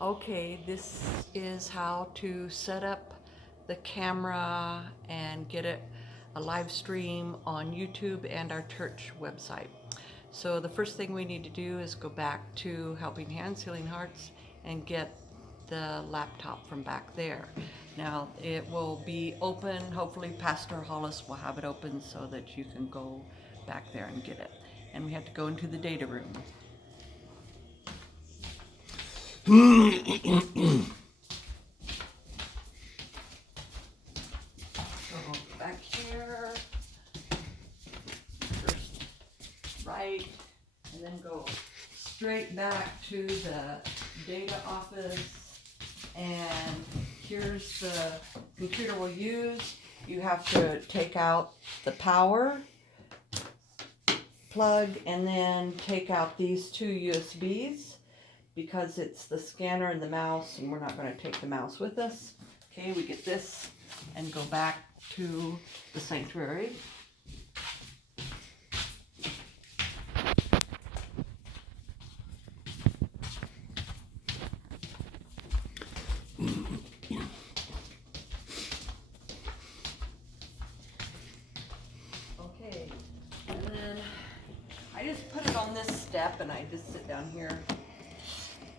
Okay, this is how to set up the camera and get it a live stream on YouTube and our church website. So the first thing we need to do is go back to Helping Hands, Healing Hearts and get the laptop from back there. Now it will be open, hopefully Pastor Hollis will have it open so that you can go back there and get it. And we have to go into the data room. So back here, first right, and then go straight back to the data office. And here's the computer we'll use. You have to take out the power plug and then take out these two USBs because it's the scanner and the mouse, and we're not going to take the mouse with us. Okay, we get this and go back to the sanctuary. Okay, and then I just put it on this step and I just sit down here.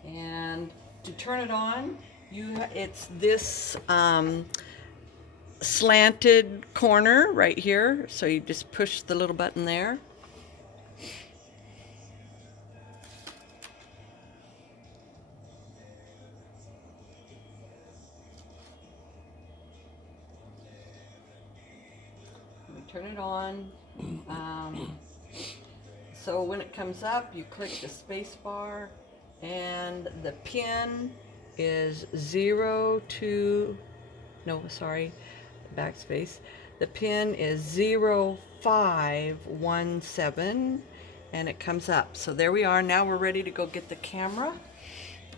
And to turn it on, it's this slanted corner right here. So you just push the little button there. We turn it on. So when it comes up, you click the space bar, and the pin is backspace. The pin is 0517, and it comes up. So there we are. Now we're ready to go get the camera.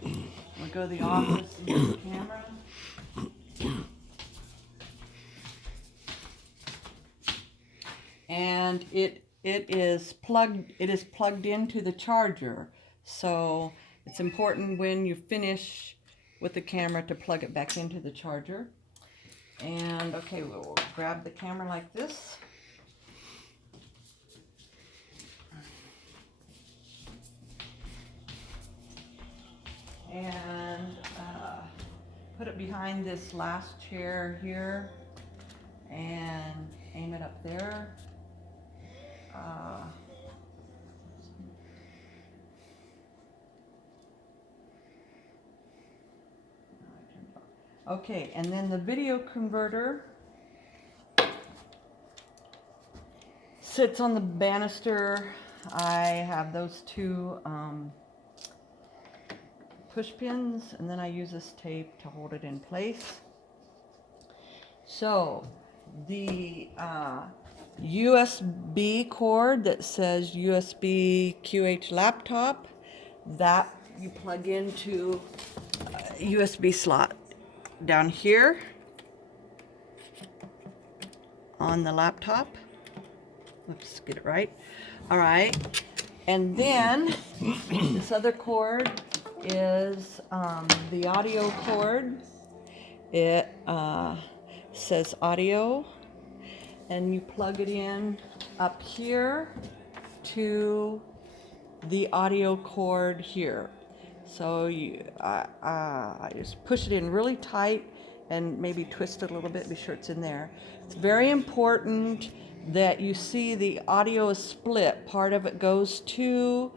We'll go to the office and get the camera. And it is plugged into the charger. So it's important when you finish with the camera to plug it back into the charger. And okay, we'll grab the camera like this. And put it behind this last chair here and aim it up there. Okay, and then the video converter sits on the banister. I have those two push pins, and then I use this tape to hold it in place. So the USB cord that says USB QH laptop, that you plug into a USB slot down here on the laptop. Let's get it right. All right. And then this other cord is the audio cord. It says audio, and you plug it in up here to the audio cord here. So I just push it in really tight and maybe twist it a little bit, be sure it's in there. It's very important that you see the audio is split. Part of it goes to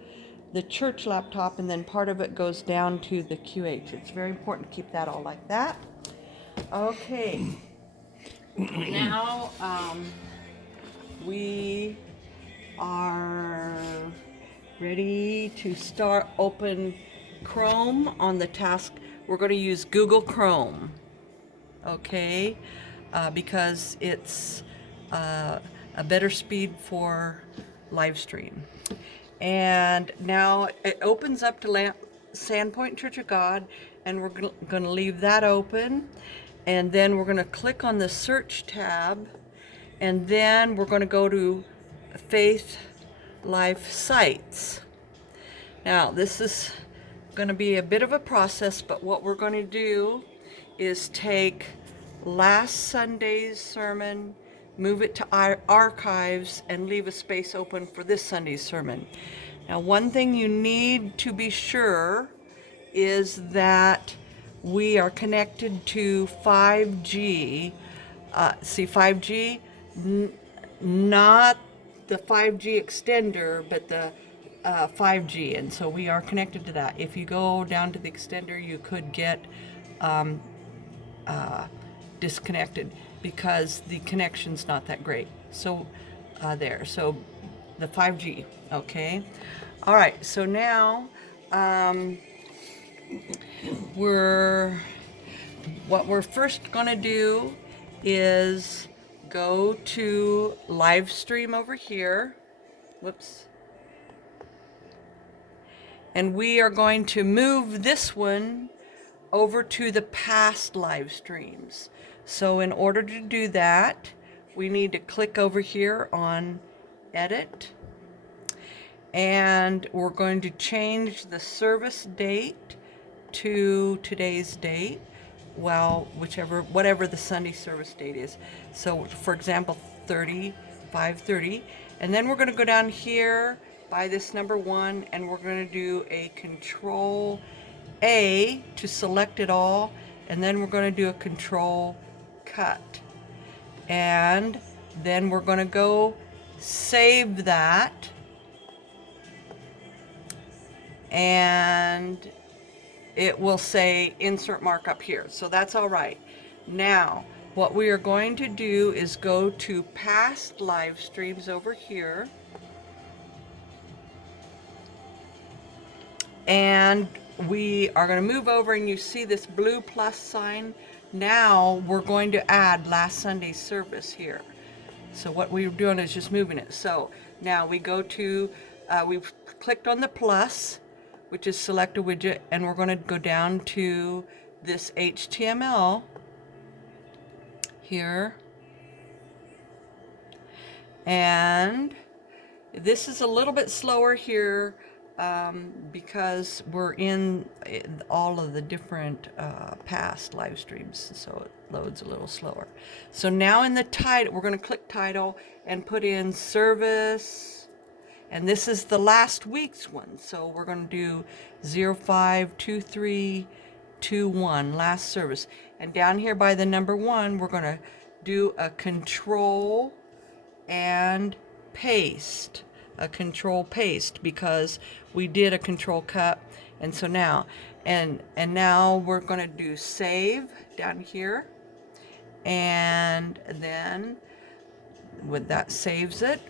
the church laptop and then part of it goes down to the QH. It's very important to keep that all like that. Okay, now we are ready to start. Open Chrome on the task. We're going to use Google Chrome, okay, because it's a better speed for live stream. And now it opens up to Sandpoint Church of God, and we're going to leave that open, and then we're going to click on the search tab, and then we're going to go to Faith Life Sites. Now this is going to be a bit of a process, but what we're going to do is take last Sunday's sermon, move it to our archives, and leave a space open for this Sunday's sermon. Now, one thing you need to be sure is that we are connected to 5G. See, 5G, not the 5G extender, but the 5G, and so we are connected to that. If you go down to the extender, you could get disconnected because the connection's not that great. So so the 5G, okay? All right, so now what we're first gonna do is go to live stream over here. Whoops. And we are going to move this one over to the past live streams. So in order to do that, we need to click over here on edit, and we're going to change the service date to today's date. Well, whatever the Sunday service date is. So for example, 5:30, and then we're going to go down here by this number 1, and we're going to do a Control A to select it all, and then we're going to do a Control Cut, and then we're going to go save that, and it will say insert markup here. So that's all right. Now, what we are going to do is go to past live streams over here, and we are going to move over, and you see this blue plus sign. Now we're going to add last Sunday's service here. So what we're doing is just moving it. So now we go to, we've clicked on the plus, which is select a widget, and we're going to go down to this HTML here. And this is a little bit slower here because we're in all of the different past live streams, so it loads a little slower. So now in the title, we're going to click title and put in service, and this is the last week's one, so we're going to do 052321 last service, and down here by the number 1 we're going to do a control and paste, because we did a control cut. And so now now we're going to do save down here, and then with that saves it.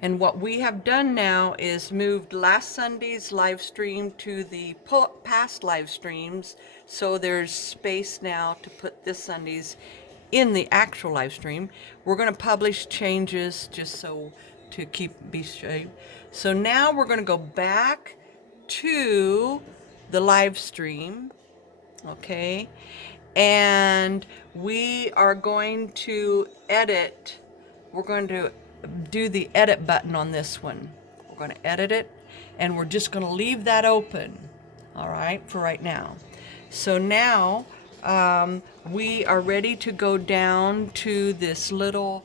And what we have done now is moved last Sunday's live stream to the past live streams, so there's space now to put this Sunday's in the actual live stream. We're going to publish changes just so to be straight. So now we're going to go back to the live stream, okay, and we are going to edit. We're going to do the edit button on this one. We're going to edit it, and we're just going to leave that open, all right, for right now. So now we are ready to go down to this little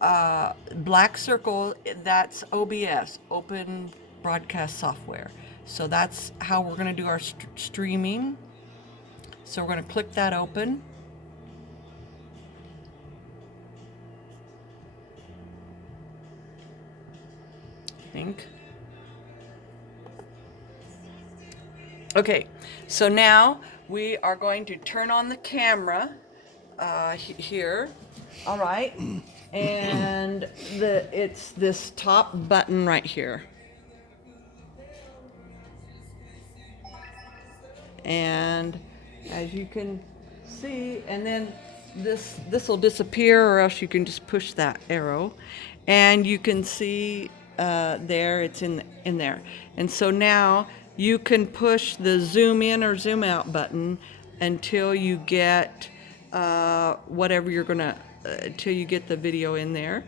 black circle. That's OBS, Open Broadcast Software. So that's how we're going to do our streaming. So we're going to click that open. Okay, so now we are going to turn on the camera here. All right, and it's this top button right here. And as you can see, and then this will disappear, or else you can just push that arrow, and you can see there it's in there. And so now you can push the zoom in or zoom out button until you get until you get the video in there.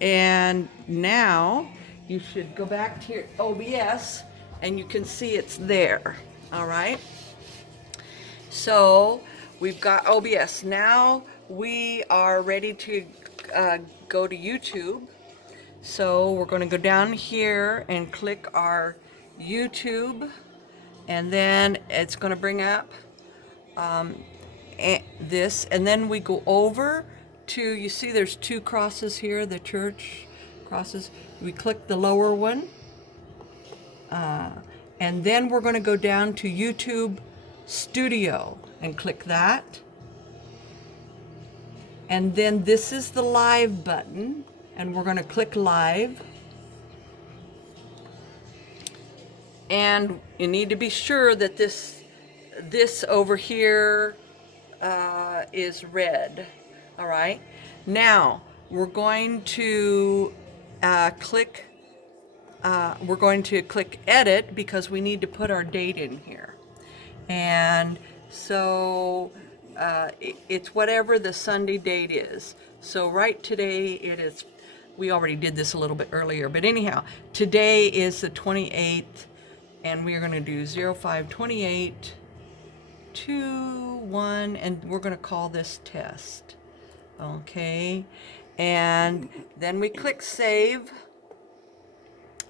And now you should go back to your OBS and you can see it's there. All right. So we've got OBS. Now we are ready to go to YouTube. So we're going to go down here and click our YouTube, and then it's going to bring up this, and then we go over to, you see there's two crosses here, the church crosses. We click the lower one, and then we're going to go down to YouTube Studio and click that. And then this is the live button, and we're going to click live. And you need to be sure that this over here is red. All right. Now we're going to click edit, because we need to put our date in here. And so it's whatever the Sunday date is. So right today it is, we already did this a little bit earlier, but anyhow, today is the 28th, and we are going to do 0528 21, and we're going to call this test. Okay, and then we click save.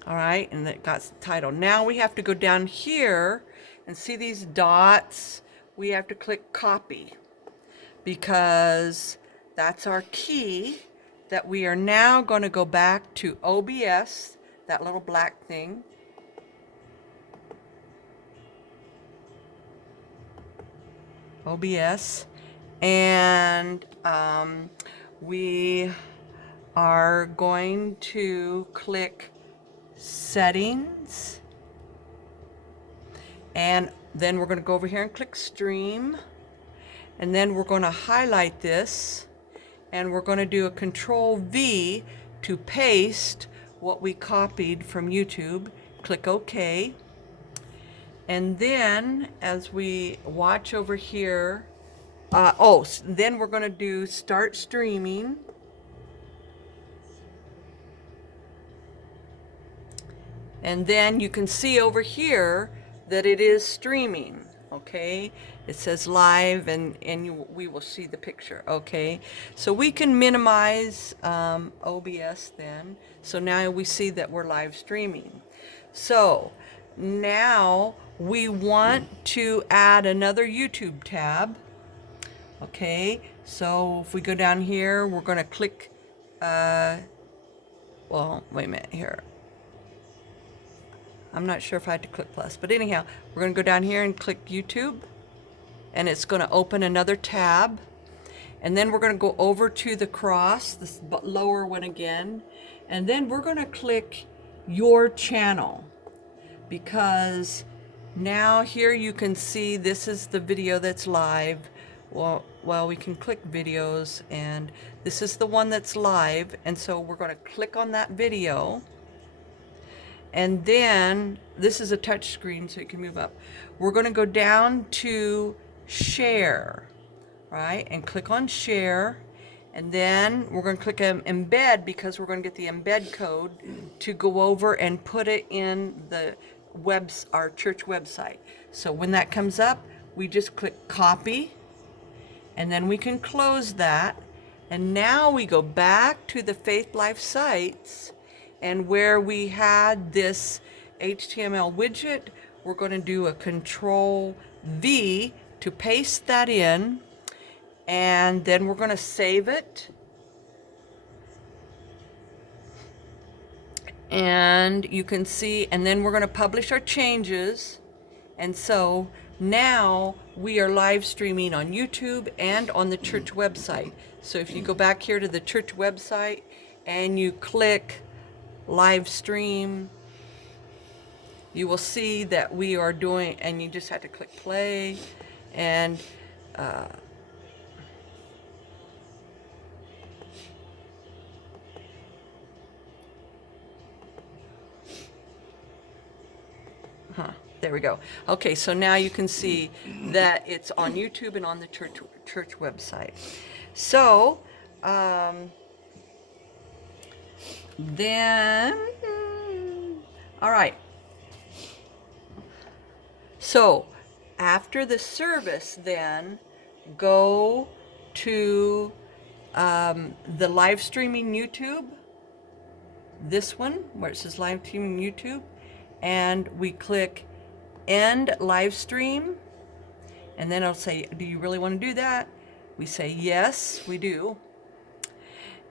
All right, and it got title. Now we have to go down here and see these dots. We have to click copy, because that's our key that we are now going to go back to OBS, that little black thing. OBS, and we are going to click settings, and then we're going to go over here and click stream, and then we're going to highlight this, and we're going to do a Control V to paste what we copied from YouTube. Click OK. And then as we watch over here, then we're going to do start streaming. And then you can see over here that it is streaming. Okay, it says live, and we will see the picture. Okay, so we can minimize OBS then. So now we see that we're live streaming. So now we want to add another YouTube tab. Okay, so if we go down here, we're going to click, well, wait a minute here. I'm not sure if I had to click plus, but anyhow, we're going to go down here and click YouTube, and it's going to open another tab. And then we're going to go over to the cross, this lower one again, and then we're going to click your channel, because now here you can see this is the video that's live. Well, we can click videos, and this is the one that's live, and so we're going to click on that video. And then this is a touch screen, so you can move up. We're going to go down to share, right? And click on share. And then we're going to click embed, because we're going to get the embed code to go over and put it in the our church website. So when that comes up, we just click copy, and then we can close that. And now we go back to the Faith Life sites, and where we had this HTML widget, we're going to do a Control V to paste that in, and then we're going to save it. And you can see, and then we're going to publish our changes. And so now we are live streaming on YouTube and on the church website. So if you go back here to the church website and you click live stream, you will see that we are doing, and you just have to click play, and there we go. Okay, so now you can see that it's on YouTube and on the church website. So then All right. So after the service, then go to the live streaming YouTube, this one where it says live streaming YouTube, and we click end live stream, and then it'll say, do you really want to do that? We say yes, we do.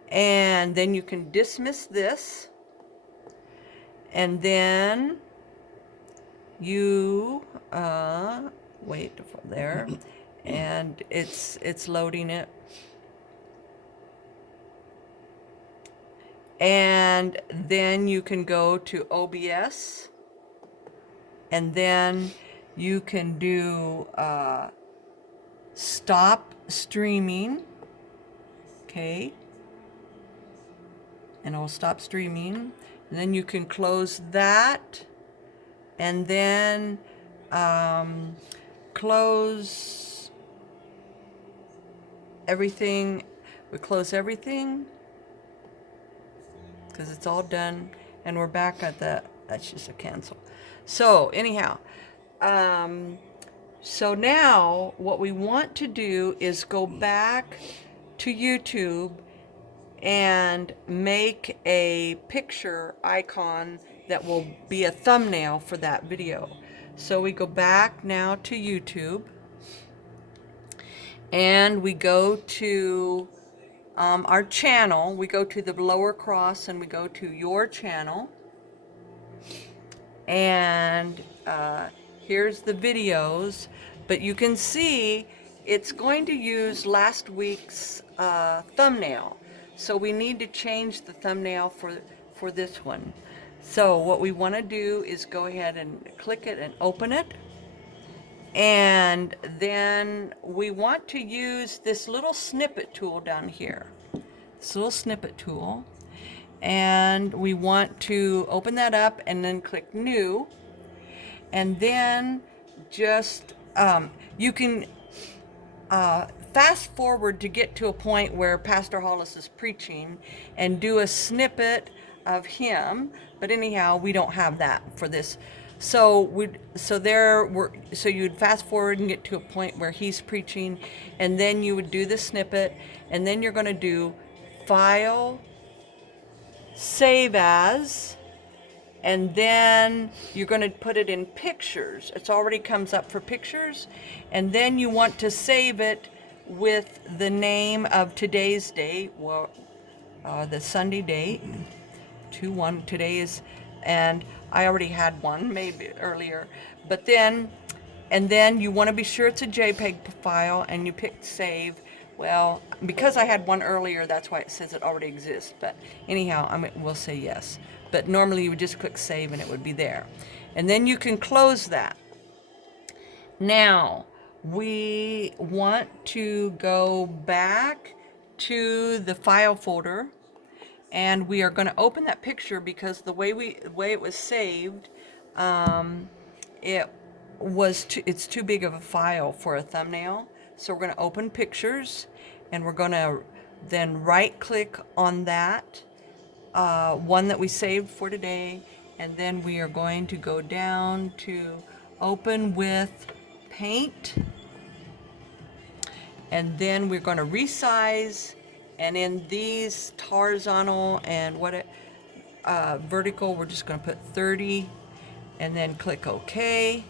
And then you can dismiss this, and then you wait there, and it's loading it. And then you can go to OBS, and then you can do stop streaming, okay, and it'll stop streaming, and then you can close that, and then close everything. We close everything because it's all done, and we're back at that's just a cancel. So anyhow, so now what we want to do is go back to YouTube and make a picture icon that will be a thumbnail for that video. So we go back now to YouTube, and we go to our channel. We go to the lower cross, and we go to your channel, and here's the videos, but you can see it's going to use last week's thumbnail, so we need to change the thumbnail for this one. So what we want to do is go ahead and click it and open it, and then we want to use this little snippet tool down here, this little snippet tool, and we want to open that up and then click new, and then just you can fast forward to get to a point where Pastor Hollis is preaching and do a snippet of him, but anyhow we don't have that for this. So you'd fast forward and get to a point where he's preaching, and then you would do the snippet, and then you're going to do file, save as, and then you're going to put it in pictures. It already comes up for pictures, and then you want to save it with the name of today's date, well, the Sunday date, 2/1. Today is, and I already had one maybe earlier, but then, and then you want to be sure it's a JPEG file, and you pick save. Well, because I had one earlier, that's why it says it already exists. But anyhow, we'll say yes. But normally you would just click save and it would be there. And then you can close that. Now, we want to go back to the file folder, and we are going to open that picture because the way it was saved, it's too big of a file for a thumbnail. So we're going to open pictures, and we're going to then right click on that one that we saved for today, and then we are going to go down to open with paint, and then we're going to resize, and in these horizontal and vertical, we're just going to put 30, and then click OK,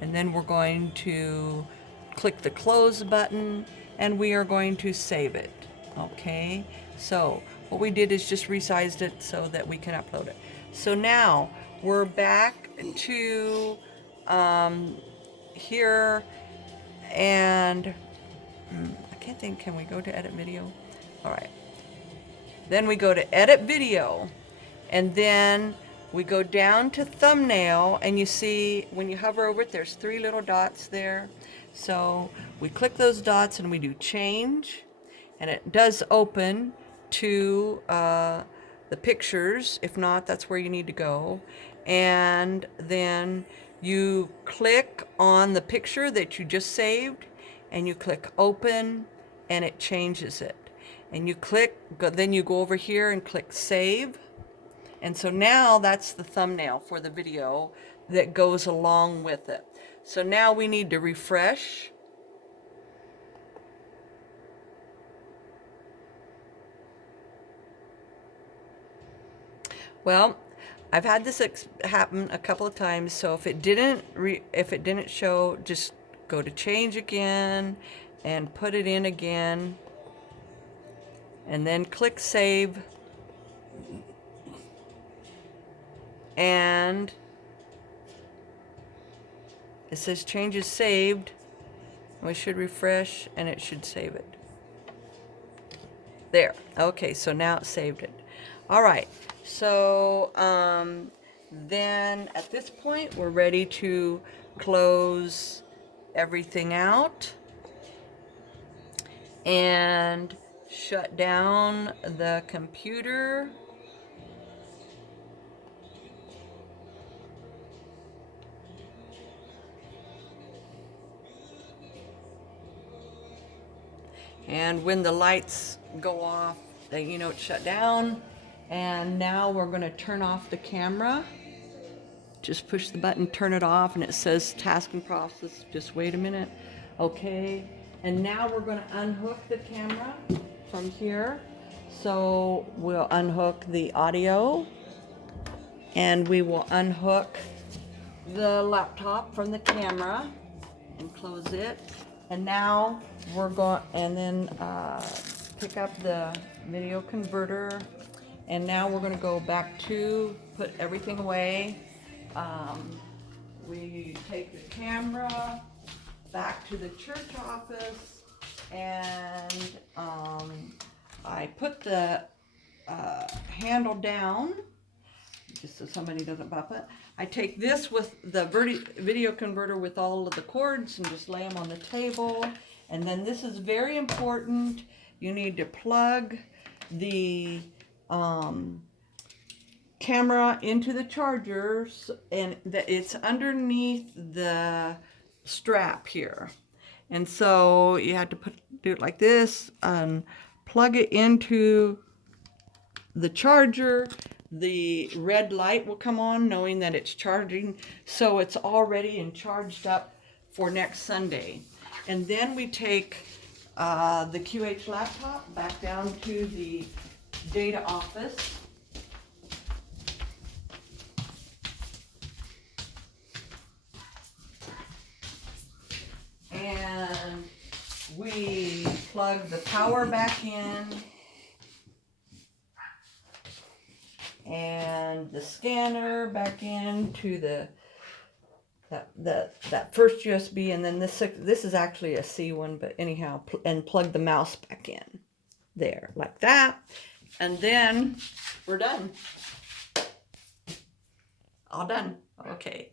and then we're going to click the close button, and we are going to save it. Okay, so what we did is just resized it so that we can upload it. So now we're back to here, and I can't think, can we go to edit video? All right, then we go to edit video, and then we go down to thumbnail, and you see when you hover over it, there's 3 little dots there. So we click those dots and we do change, and it does open to the pictures. If not, that's where you need to go. And then you click on the picture that you just saved, and you click open, and it changes it. And you click, then you go over here and click save, And so now that's the thumbnail for the video that goes along with it. So now we need to refresh. Well, I've had this happen a couple of times, so if it didn't show, just go to change again and put it in again, and then click save, and it says changes saved. We should refresh and it should save it. There. Okay, so now it saved it. All right. So then at this point, we're ready to close everything out and shut down the computer. And when the lights go off, you know it's shut down. And now we're going to turn off the camera. Just push the button, turn it off, and it says task and process. Just wait a minute. Okay. And now we're going to unhook the camera from here. So we'll unhook the audio, and we will unhook the laptop from the camera and close it. And now we're going, and then pick up the video converter. And now we're going to go back to put everything away. We take the camera back to the church office, and I put the handle down just so somebody doesn't bump it. I take this with the video converter with all of the cords and just lay them on the table. And then this is very important. You need to plug the camera into the chargers, and it's underneath the strap here. And so you have to do it like this and plug it into the charger. The red light will come on knowing that it's charging, so it's all ready and charged up for next Sunday. And then we take the QH laptop back down to the data office. And we plug the power back in, and the scanner back into that first USB, and then this is actually a C one, but anyhow, and plug the mouse back in there like that, and then we're done. All done. Okay.